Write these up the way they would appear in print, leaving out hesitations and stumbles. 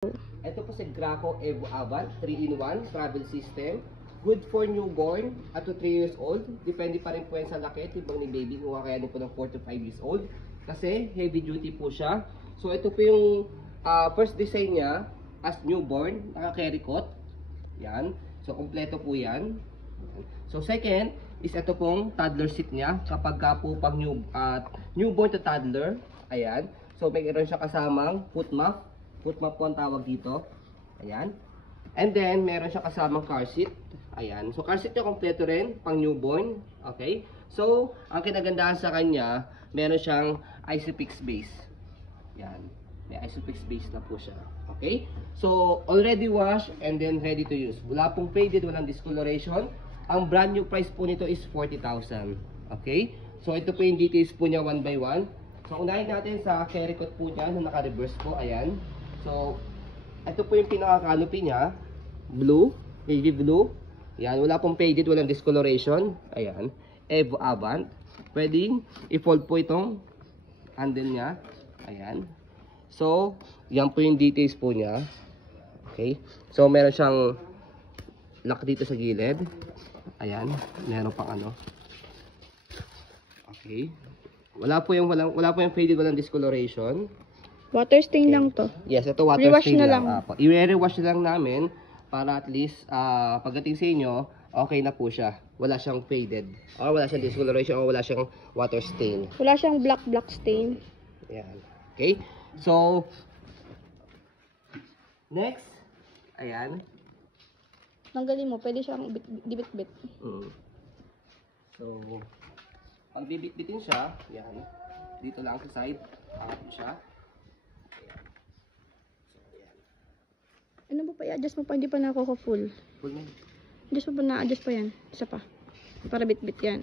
Ito po si Graco Evo Avant 3-in-1 travel system. Good for newborn at to 3 years old. Depende pa rin po yan sa laki. Tibang ni baby, kung kakayanin po ng 4 to 5 years old. Kasi heavy duty po siya. So ito po yung first design niya as newborn. Naka-carry cot. Yan. So kompleto po yan. So second is ito pong toddler seat niya. Kapag ka po pag newborn to toddler. Ayan. So mayroon siya kasamang foot mat. Foot mat po ang tawag dito. Ayan. And then, meron siya kasamang car seat. Ayan. So, car seat niya kompleto rin, pang newborn. Okay. So, ang kinagandahan sa kanya, meron siyang ISOFIX base. Ayan. May ISOFIX base na po siya. Okay. So, already washed and then ready to use. Wala pong faded, walang discoloration. Ang brand new price po nito is 40,000. Okay. So, ito po yung details po niya one by one. So, unahin natin sa carry cot po niya na naka-reverse po. Ayan. So, ito po yung pinaka-canopy niya. Blue. Navy blue. Ayan. Wala pong faded. Walang discoloration. Ayan. Evo Avant. Pwedeng i-fold po itong handle niya. Ayan. So, yan po yung details po niya. Okay. So, meron siyang lock dito sa gilid. Ayan. Meron pang ano. Okay. Wala po yung faded. Walang discoloration. Water stain lang to. Yes, ito water Rewash stain na lang. lang. I-rewash lang namin para at least pagdating sa inyo, okay na po siya. Wala siyang faded. Or wala siyang discoloration or wala siyang water stain. Wala siyang black stain. Ayan. Okay? So, next. Ayan. Tanggalin mo. Pwede siyang dibit-bit. So, pag bibit-bitin siya, yan. Dito lang sa side. Angat siya. Ano ba pa i-adjust mo pa? Hindi pa nakaka-full. Full na. Adjust mo pa na-adjust pa yan. Isa pa. Para bit-bit yan.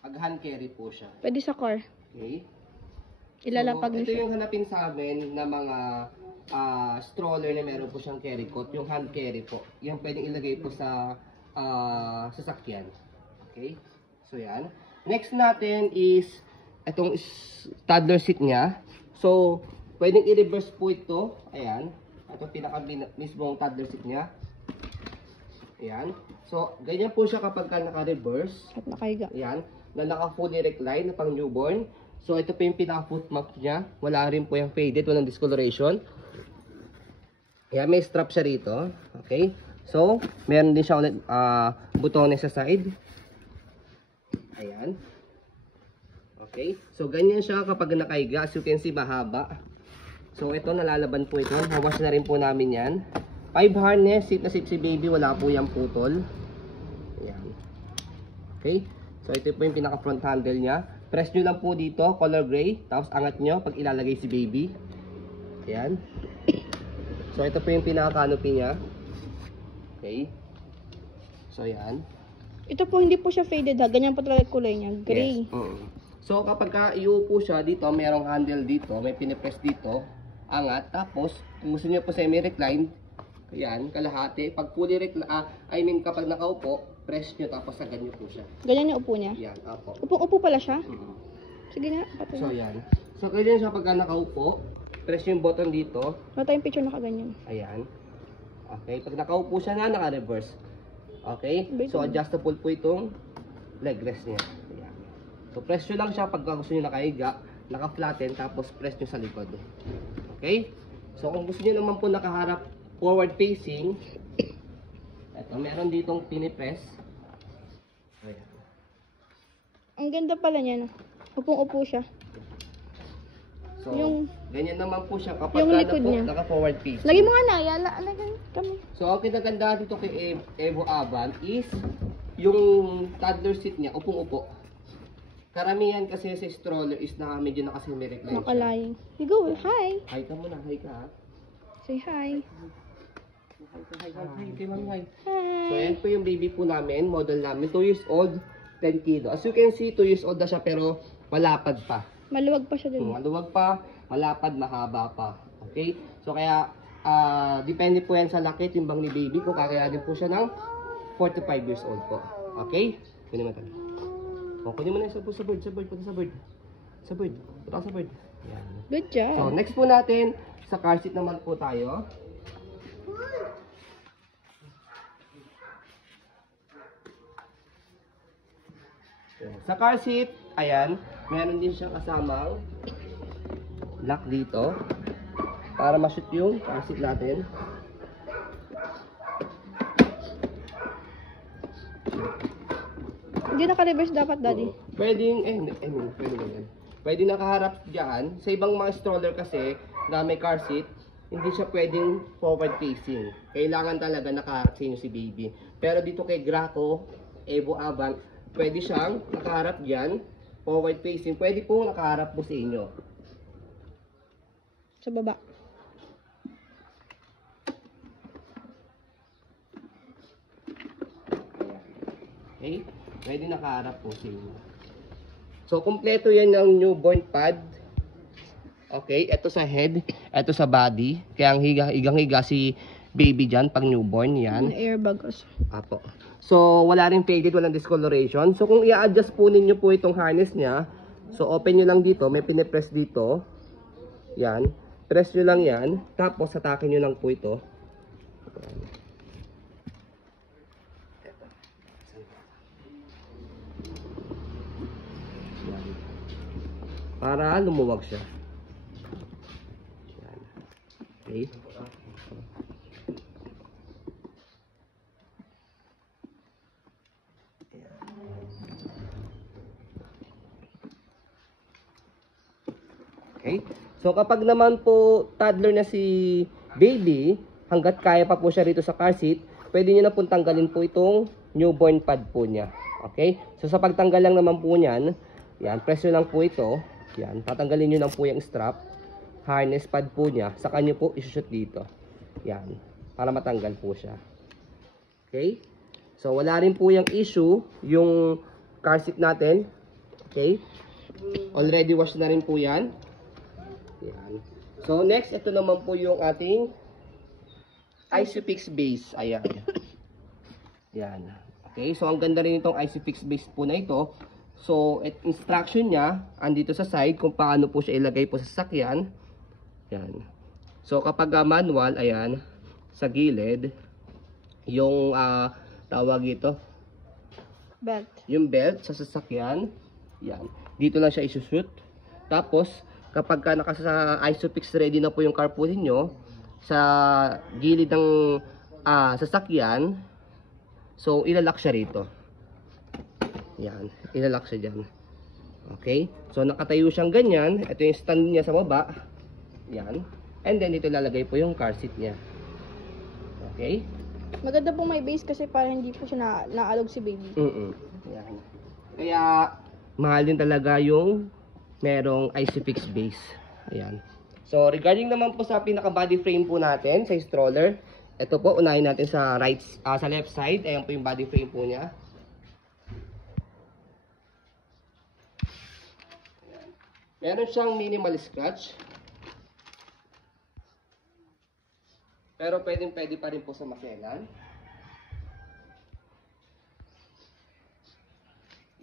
Hand carry po siya. Pwede sa car. Okay. Ilalapag So, mo ito siya. yung hanapin sa amin na mga stroller na meron po siyang carry cot. Yung hand carry po. Yung pwedeng ilagay po sa sasakyan. Okay. So, yan. Next natin is itong toddler seat niya. So, pwedeng i-reverse po ito. Ayan. Ito pinaka-mismong toddler seat niya. Ayan. So, ganyan po siya kapag naka-reverse. At nakahiga. Ayan. Na naka-fully recline na pang newborn. So, ito po yung pinaka-foot mat niya. Wala rin po yung faded. Walang discoloration. Ayan. May strap siya rito. Okay. So, meron din siya ulit butones sa side. Ayan. Okay. So, ganyan siya kapag nakahiga. As you can see, mahaba. So, ito, nalalaban po ito. Hawas na rin po namin yan. 5 harness. Seat na seat si baby. Wala po yung putol. Ayan. Okay. So, ito po yung pinaka-front handle niya. Press nyo lang po dito. Color gray. Tapos, angat nyo pag ilalagay si baby. Ayan. So, ito po yung pinaka-canopy niya. Okay. So, ayan. Ito po hindi po siya faded ha. Ganyan po talaga kulay niya. Gray. Yes. So, kapag iupo siya dito, merong handle dito. May pinipress dito. Angat. Tapos, kung gusto niyo po semi-recline, ayan, kalahati. Pag fully recline, kapag nakaupo, press nyo tapos sagan nyo po siya. Ganyan yung upo niya. Yan, apo. Upong-upo pala siya. Sige nga. So, yan. So, ganyan siya pagka nakaupo. Press yung button dito. Wala tayong picture nakaganyan. Ayan. Okay. Pag nakaupo siya na, naka-reverse. Okay. So, adjustable po itong leg rest niya. Ayan. So, press nyo lang siya pagka gusto nyo nakahiga. Naka-flatten. Tapos, press nyo sa likod. Okay. So, kung gusto nyo naman po nakaharap forward facing, eto, meron ditong pinipress. Ayan. Ang ganda pala niya. No? Upong-upo siya. So, Yung- ganyan naman po siya kapag yung likod niya. naka-forward facing. Lagi mo nga na. Yala. Lagyan kami. So, ang kinaganda dito kay Evo Avant is yung toddler seat niya, upong-upo. Karamihan kasi sa stroller is medyo nakasemi-recline siya. Nakalaying. You go. Hi. Hi ka muna, hi ka ha. Say hi. Hi, kay Mami, hi. Hi. So, yan po yung baby po namin, model namin, 2 years old, 10 kilo. As you can see, 2 years old na siya pero malapad pa. Maluwag pa siya din. Maluwag pa, malapad, mahaba pa. Okay? So, kaya, depende po yan sa laki, timbang ni baby kung kakayanin po siya ng 4 to 5 years old po. Okay? Kunin mo tayo. Kunin mo na sa bird. Punta sa bird. Punta sa bird. Yan. Good So, job. next po natin, sa car seat naman po tayo. Sa car seat, ayan, meron din siyang kasamang lock dito para ma-shoot yung car seat natin. Hindi naka-reverse dapat, Daddy. Pwedeng, pwede ganyan. Pwede nakaharap dyan. Sa ibang mga stroller kasi, na may car seat, hindi siya pwedeng forward facing. Kailangan talaga nakaharap sa inyo si baby. Pero dito kay Graco, Evo Avant, pwede siyang nakaharap dyan, forward facing. Pwede po nakaharap po sa inyo. Sa baba. Okay? Pwede nakaharap po sa inyo. So, kumpleto yan ng newborn pad. Okay? Ito sa head, ito sa body. Kaya ang higang-higa si baby dyan pag newborn. Yan. Ang airbag also. Apo. So, wala rin faded, walang discoloration. So, kung i-adjust po ninyo po itong harness niya, so, open nyo lang dito, may pinipress dito. Yan. Press nyo lang yan. Tapos, hatakin nyo lang po ito. Yan. Para lumuwag siya. Yan. Okay. Okay? So kapag naman po toddler na si baby, hanggat kaya pa po siya rito sa car seat, pwede niyo na po tanggalin po itong newborn pad po niya. Okay? So sa pagtanggal lang naman po niyan, yan, press nyo lang po ito. Yan, tatanggalin nyo lang po yung strap, harness pad po niya, saka nyo po isushoot dito. Yan, para matanggal po siya. Okay? So wala rin po yung issue, yung car seat natin. Okay? Already washed na rin po yan. Yan. So next, ito naman po yung ating ISOFIX base. Ayan. Yan. Okay, so ang ganda rin itong ISOFIX base po na ito. So, instruction niya, andito sa side kung paano po siya ilagay po sa sasakyan. Yan. So kapag manual, ayan, sa gilid, yung tawag ito, Belt. yung belt sa sasakyan. Yan. Dito lang siya isushoot. Tapos, kapag ka nasa ISOFIX ready na po yung car po ninyo, sa gilid ng sasakyan, so ilalak siya rito. Yan, ilalak siya dyan. Okay? So nakatayo siyang ganyan. Ito yung stand niya sa baba. Yan. And then dito lalagay po yung car seat niya. Okay? Maganda pong may base kasi para hindi po siya naalog si baby. Yan. Kaya mahal din talaga yung merong ISOFIX base. Ayan. So, regarding naman po sa pinaka-body frame po natin, sa stroller, ito po, unahin natin sa sa left side. Ayan po yung body frame po niya. Ayan. Meron siyang minimal scratch. Pero pwede pa rin po sa makianan.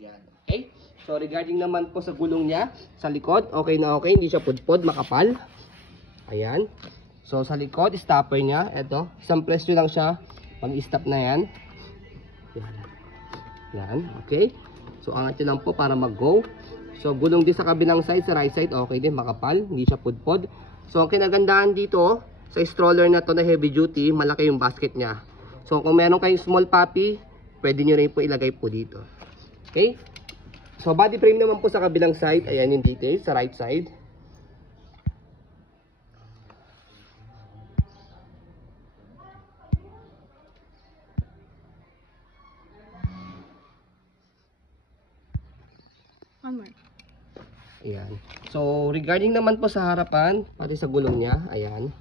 Yan. Okay? So, regarding naman po sa gulong niya, sa likod, okay na okay. Hindi siya pudpod, makapal. Ayan. So, sa likod, stopper niya. Ito. Isang press nyo lang siya. Pag-stop na yan. Yan. Yan. Okay. So, angat nyo lang po para mag-go. So, gulong din sa kabilang side, sa right side, okay din, makapal. Hindi siya pudpod. So, ang kinagandahan dito, sa stroller na to na heavy duty, malaki yung basket niya. So, kung meron kayong small puppy, pwede nyo rin po ilagay po dito. Okay? So, body frame naman po sa kabilang side. Ayan yung details sa right side. One more. Ayan. So, regarding naman po sa harapan, pati sa gulong niya, ayan.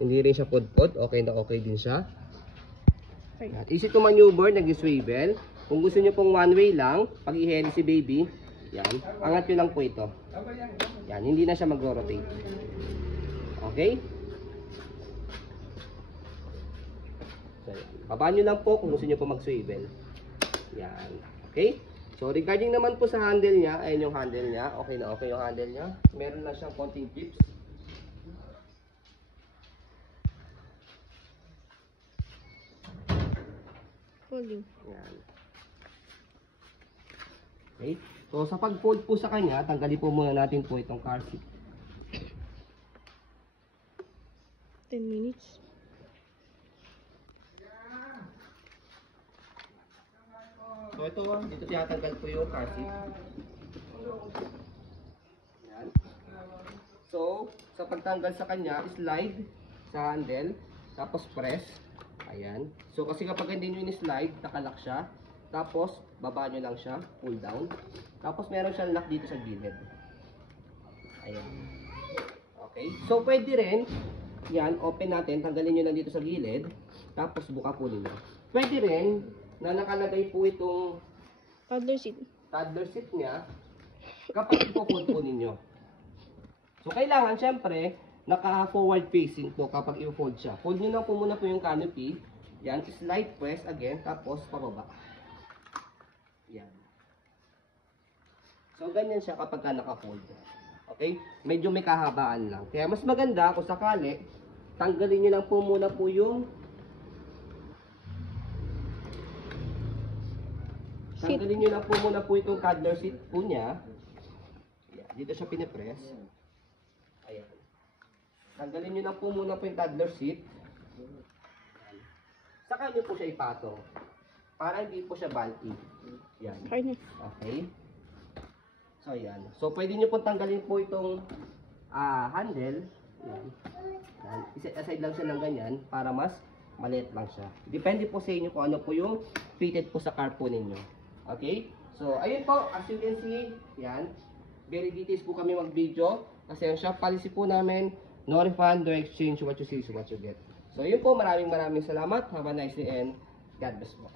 Hindi rin siya pudpod. Okay na okay din siya. Ayan. Easy to maneuver, nag-swivel. Kung gusto nyo pong one way lang, pag i-heli si baby, yan, angat nyo lang po ito. Yan, hindi na siya mag-rotate. Okay? So, baba nyo lang po kung gusto nyo po mag-swivel. Yan. Okay? So regarding naman po sa handle niya, ayan yung handle niya. Okay na okay yung handle niya. Meron lang siyang konting tips. Folding. Yan. Okay. So sa pag-fold po sa kanya, tanggalin po muna natin po itong car seat. 10 minutes. So ito, dito tinatanggal po yung car seat. Yan. So, sa pagtanggal sa kanya, slide sa handle, tapos press. Ayan. So kasi kapag hindi nyo in-slide, nakalock siya. Tapos, baba nyo lang siya, pull down. Tapos meron siyang lock dito sa gilid. Ayan. Okay. So pwede rin, yan, open natin, tanggalin nyo lang dito sa gilid. Tapos buka po ninyo. Pwede rin, na nakalagay po itong Toddler seat. toddler seat niya kapag ipo-fold po ninyo. So kailangan syempre naka-forward facing po kapag i-fold siya. Fold nyo lang po muna po yung canopy. Yan, slide press again, tapos pababa. Yan. So ganyan siya kapag naka-fold. Okay? Medyo may kahabaan lang. Kaya mas maganda kung sakali, tanggalin nyo lang po muna po yung tanggalin nyo lang po muna po itong toddler seat po niya. Ayan, dito siya pinipress. Ayan. Tanggalin nyo lang po muna po yung toddler seat. Saka nyo po siya ipatong. Para hindi po siya bulky. Yan. Kaya na. Okay. So, ayan. So, pwede nyo po tanggalin po itong handle. Yan. Yan. I-set aside lang siya ng ganyan para mas maliit lang siya. Depende po sa inyo kung ano po yung fitted po sa car po ninyo. Okay? So, ayun po. As you can see, yan. Very details po kami mag-video. Kasi ang shop policy po namin, no refund, no exchange, what you see is what you get. So, yun po. Maraming salamat. Have a nice day and God bless po.